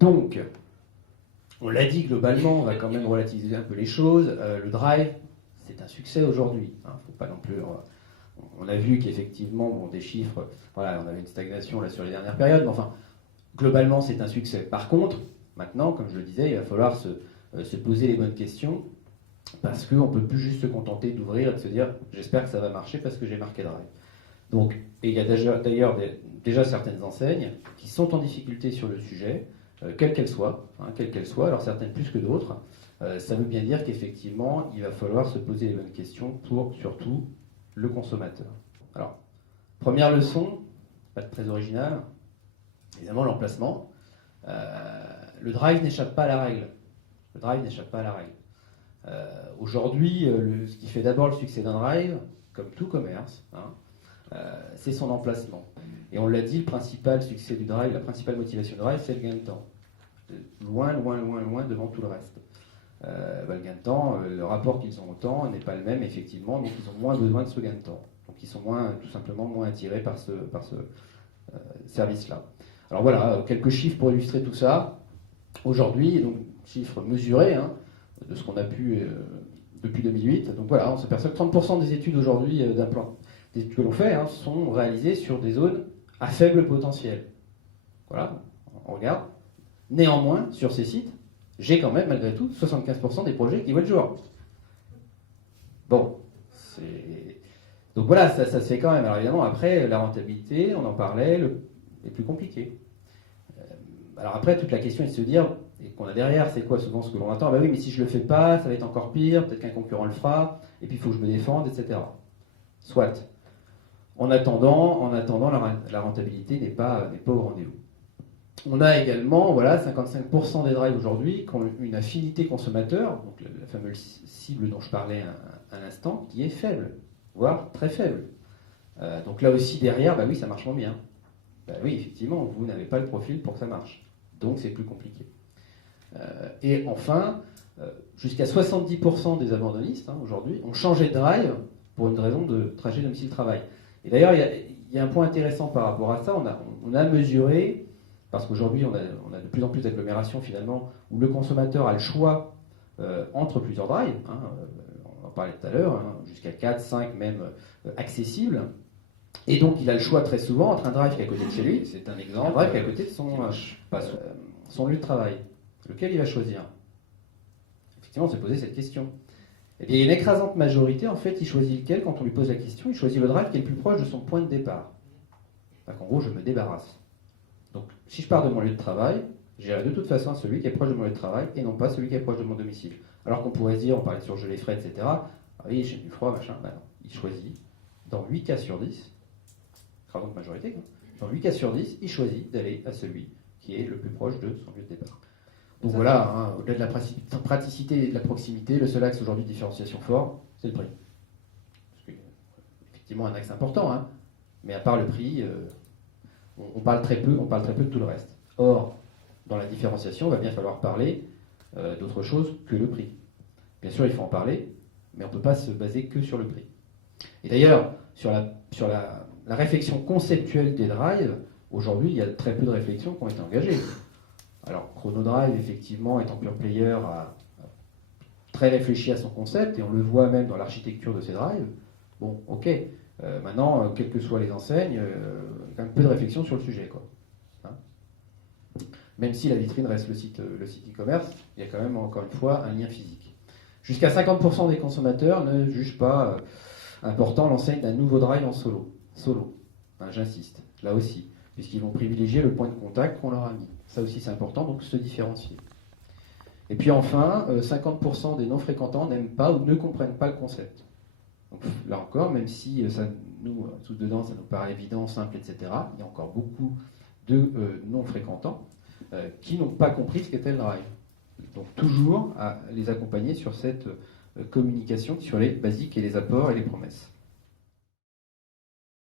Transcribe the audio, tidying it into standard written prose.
Donc, on l'a dit globalement, on va quand même relativiser un peu les choses. Le drive, c'est un succès aujourd'hui. Faut pas non plus. On a vu qu'effectivement, bon, des chiffres, voilà, on avait une stagnation là sur les dernières périodes, mais enfin, globalement, c'est un succès. Par contre, maintenant, comme je le disais, il va falloir se poser les bonnes questions, parce qu'on ne peut plus juste se contenter d'ouvrir et de se dire j'espère que ça va marcher parce que j'ai marqué drive. Donc, et il y a d'ailleurs déjà certaines enseignes qui sont en difficulté sur le sujet, quelle qu'elle soit, alors certaines plus que d'autres. Ça veut bien dire qu'effectivement, il va falloir se poser les bonnes questions pour surtout le consommateur. Alors, première leçon, pas très originale, évidemment l'emplacement. Le drive n'échappe pas à la règle. Le drive n'échappe pas à la règle. Aujourd'hui, ce qui fait d'abord le succès d'un drive, comme tout commerce, c'est son emplacement. Et on l'a dit, le principal succès du drive, la principale motivation du drive, c'est le gain de temps. Loin devant tout le reste. Le gain de temps, le rapport qu'ils ont au temps n'est pas le même, effectivement, donc ils ont moins besoin de ce gain de temps. Donc ils sont tout simplement moins attirés par ce service-là. Alors voilà, quelques chiffres pour illustrer tout ça. Aujourd'hui, donc chiffres mesurés de ce qu'on a pu depuis 2008. Donc voilà, on s'aperçoit que 30% des études aujourd'hui des études que l'on fait sont réalisées sur des zones à faible potentiel. Voilà, on regarde. Néanmoins, sur ces sites, j'ai quand même, malgré tout, 75% des projets qui voient le jour. Bon, donc voilà, ça se fait quand même. Alors évidemment, après, la rentabilité, on en parlait, est plus compliquée. Alors après, toute la question est de se dire, et qu'on a derrière, c'est quoi souvent ce que l'on attend? Oui, mais si je le fais pas, ça va être encore pire, peut-être qu'un concurrent le fera, et puis il faut que je me défende, etc. Soit. En attendant, la rentabilité n'est pas au rendez-vous. On a également 55% des drives aujourd'hui qui ont une affinité consommateur, donc la fameuse cible dont je parlais à l'instant, qui est faible, voire très faible. Donc là aussi, derrière, oui, ça marche moins bien. Oui, effectivement, vous n'avez pas le profil pour que ça marche. Donc c'est plus compliqué. Et enfin, jusqu'à 70% des abandonnistes aujourd'hui ont changé de drive pour une raison de trajet domicile-travail. Et d'ailleurs, il y a un point intéressant par rapport à ça. On a mesuré, parce qu'aujourd'hui on a de plus en plus d'agglomérations finalement, où le consommateur a le choix entre plusieurs drives, on en parlait tout à l'heure, jusqu'à 4, 5 même accessibles. Et donc il a le choix très souvent entre un drive qui est à côté de chez lui, c'est un exemple, un drive qui est à côté de son lieu de travail. Lequel il va choisir? Effectivement, on s'est posé cette question. Et bien, une écrasante majorité, en fait, il choisit lequel quand on lui pose la question? Il choisit le drive qui est le plus proche de son point de départ. En gros, je me débarrasse. Donc, si je pars de mon lieu de travail, j'irai de toute façon à celui qui est proche de mon lieu de travail et non pas celui qui est proche de mon domicile. Alors qu'on pourrait se dire, on parlait de surgeler les frais, etc. Ah oui, j'ai du froid, machin. Non. Il choisit, dans 8 cas sur 10, écrasante majorité, dans 8 cas sur 10, il choisit d'aller à celui qui est le plus proche de son lieu de départ. Donc voilà, au-delà de la praticité et de la proximité, le seul axe aujourd'hui de différenciation fort, c'est le prix. Effectivement, un axe important, mais à part le prix, on parle très peu de tout le reste. Or, dans la différenciation, il va bien falloir parler d'autre chose que le prix. Bien sûr, il faut en parler, mais on ne peut pas se baser que sur le prix. Et d'ailleurs, sur la réflexion conceptuelle des drives, aujourd'hui, il y a très peu de réflexions qui ont été engagées. Alors, Chronodrive, effectivement, étant pure player, a très réfléchi à son concept, et on le voit même dans l'architecture de ses drives. Bon, ok. Maintenant, quelles que soient les enseignes, il y a quand même peu de réflexion sur le sujet, quoi. Même si la vitrine reste le site e-commerce, il y a quand même, encore une fois, un lien physique. Jusqu'à 50% des consommateurs ne jugent pas important l'enseigne d'un nouveau drive en solo. J'insiste, là aussi, puisqu'ils vont privilégier le point de contact qu'on leur a mis. Ça aussi, c'est important, donc se différencier. Et puis enfin, 50% des non-fréquentants n'aiment pas ou ne comprennent pas le concept. Donc là encore, même si nous, tous dedans, ça nous paraît évident, simple, etc., il y a encore beaucoup de non-fréquentants qui n'ont pas compris ce qu'était le drive. Donc toujours à les accompagner sur cette communication, sur les basiques et les apports et les promesses.